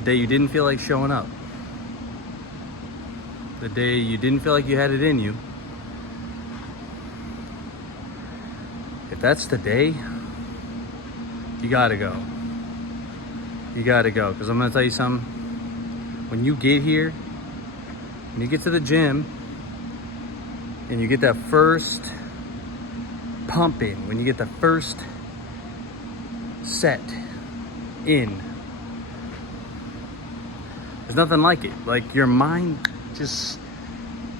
The day you didn't feel like showing up. The day you didn't feel like you had it in you. If that's the day, you gotta go. You gotta go, because I'm gonna tell you something. When you get here, when you get to the gym, and you get that first pump in, when you get the first set in, there's nothing like it. Like, your mind just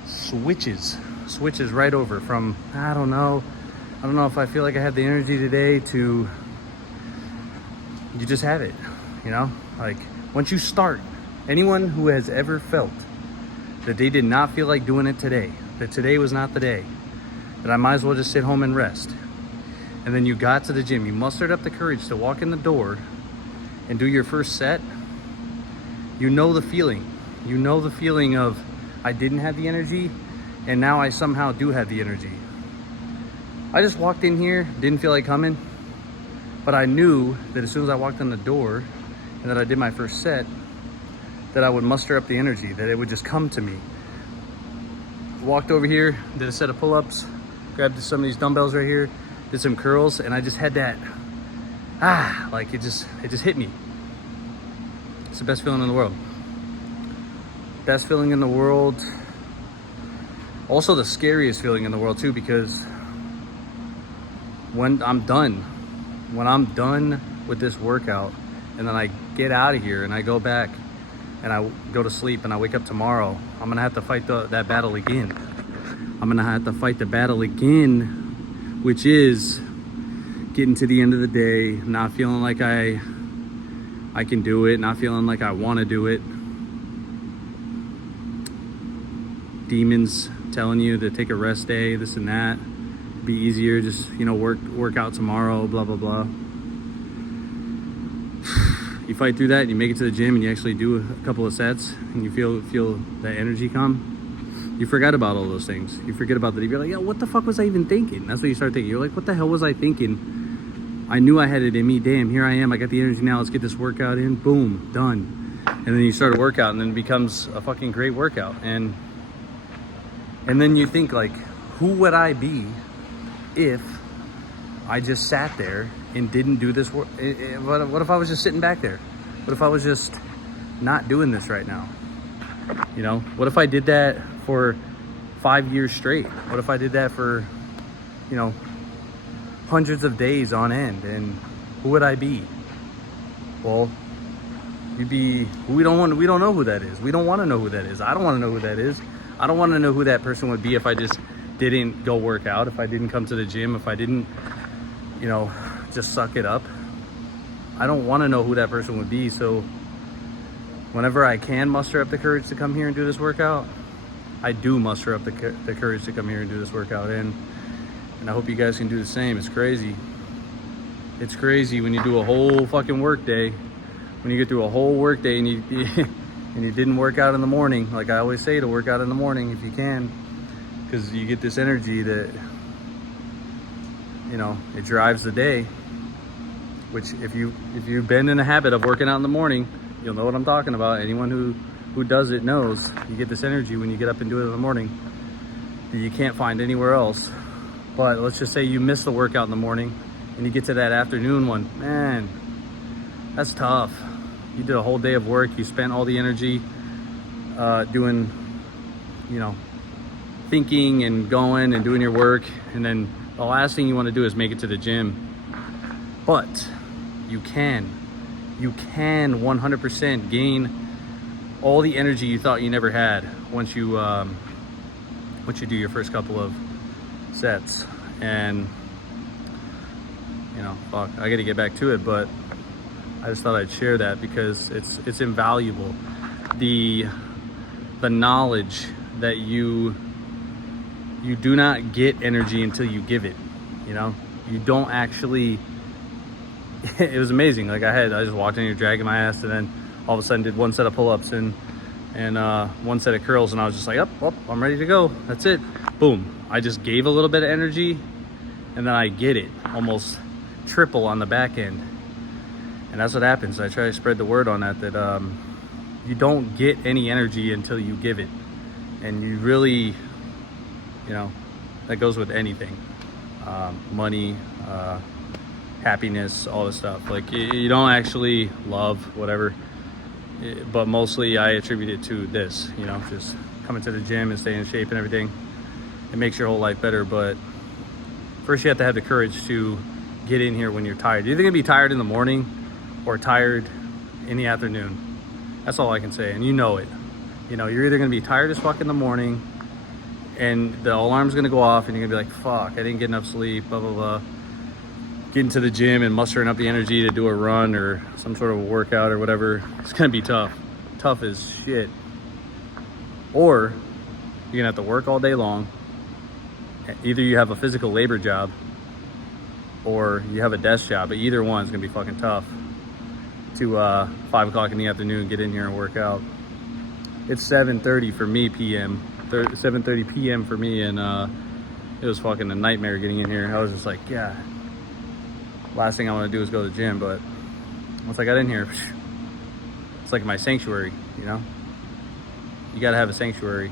switches right over from, I don't know if I feel like I have the energy today, to you just have it, you know? Like, once you start, anyone who has ever felt that they did not feel like doing it today, that today was not the day, that I might as well just sit home and rest, and then you got to the gym, you mustered up the courage to walk in the door and do your first set, you know the feeling. You know the feeling of, I didn't have the energy, and now I somehow do have the energy. I just walked in here, didn't feel like coming, but I knew that as soon as I walked in the door and that I did my first set, that I would muster up the energy, that it would just come to me. Walked over here, did a set of pull-ups, grabbed some of these dumbbells right here, did some curls, and I just had that, like it just hit me. It's the best feeling in the world. Best feeling in the world. Also the scariest feeling in the world too, because when I'm done with this workout, and then I get out of here and I go back and I go to sleep and I wake up tomorrow, I'm gonna have to fight that battle again. I'm gonna have to fight the battle again, which is getting to the end of the day, not feeling like I can do it, not feeling like I want to do it. Demons telling you to take a rest day, this and that. Be easier, just, you know, work out tomorrow, blah blah blah. You fight through that, and you make it to the gym, and you actually do a couple of sets, and you feel that energy come. You forgot about all those things. You forget about that. You're like, yeah, what the fuck was I even thinking? That's what you start thinking. You're like, what the hell was I thinking? I knew I had it in me. Damn, here I am. I got the energy now. Let's get this workout in. Boom, done. And then you start a workout, and then it becomes a fucking great workout. And then you think, like, who would I be if I just sat there and didn't do this work? What if I was just sitting back there? What if I was just not doing this right now? You know, what if I did that for 5 years straight? What if I did that for, you know, hundreds of days on end? And who would I be? Well, you'd be, we don't know who that is. We don't want to know who that is. I don't want to know who that is. I don't want to know who that person would be if I just didn't go work out, if I didn't come to the gym, if I didn't, you know, just suck it up. I don't want to know who that person would be. So whenever I can muster up the courage to come here and do this workout, I do muster up the courage to come here and do this workout. And I hope you guys can do the same. It's crazy. It's crazy when you do a whole fucking work day, when you get through a whole work day and you and you didn't work out in the morning. Like I always say, to work out in the morning if you can, because you get this energy that, you know, it drives the day. Which if you've been in a habit of working out in the morning, you'll know what I'm talking about. Anyone who does it knows you get this energy when you get up and do it in the morning that you can't find anywhere else. But let's just say you miss the workout in the morning and you get to that afternoon one. Man, that's tough. You did a whole day of work. You spent all the energy doing, you know, thinking and going and doing your work. And then the last thing you want to do is make it to the gym. But you can 100% gain all the energy you thought you never had once you do your first couple of sets. And, you know, fuck, I gotta get back to it, but I just thought I'd share that because it's invaluable. The knowledge that you do not get energy until you give it. You know, you don't actually. It was amazing. Like I just walked in here dragging my ass, and then all of a sudden did one set of pull-ups and one set of curls, and I was just like, oh, I'm ready to go. That's it. Boom. I just gave a little bit of energy, and then I get it almost triple on the back end. And that's what happens. I try to spread the word on that you don't get any energy until you give it. And you really, you know, that goes with anything. Money, happiness, all this stuff. Like, you don't actually love whatever, but mostly I attribute it to this, you know, just coming to the gym and staying in shape and everything. It makes your whole life better. But first you have to have the courage to get in here when you're tired. You're either gonna be tired in the morning or tired in the afternoon. That's all I can say. And you know it. You know, you're either gonna be tired as fuck in the morning and the alarm's gonna go off and you're gonna be like, fuck, I didn't get enough sleep, blah, blah, blah. Getting to the gym and mustering up the energy to do a run or some sort of a workout or whatever, it's gonna be tough. Tough as shit. Or you're gonna have to work all day long. Either you have a physical labor job or you have a desk job, but either one's gonna be fucking tough to 5 o'clock in the afternoon get in here and work out. It's 7:30 for me p.m. 7:30 p.m. for me, and it was fucking a nightmare getting in here. I was just like, yeah, last thing I want to do is go to the gym. But once I got in here, it's like my sanctuary, you know. You gotta have a sanctuary,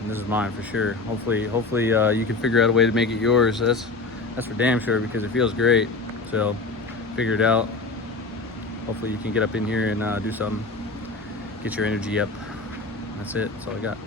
and this is mine for sure. Hopefully you can figure out a way to make it yours. That's for damn sure, because it feels great. So figure it out. Hopefully you can get up in here and do something, get your energy up. That's it. That's all I got.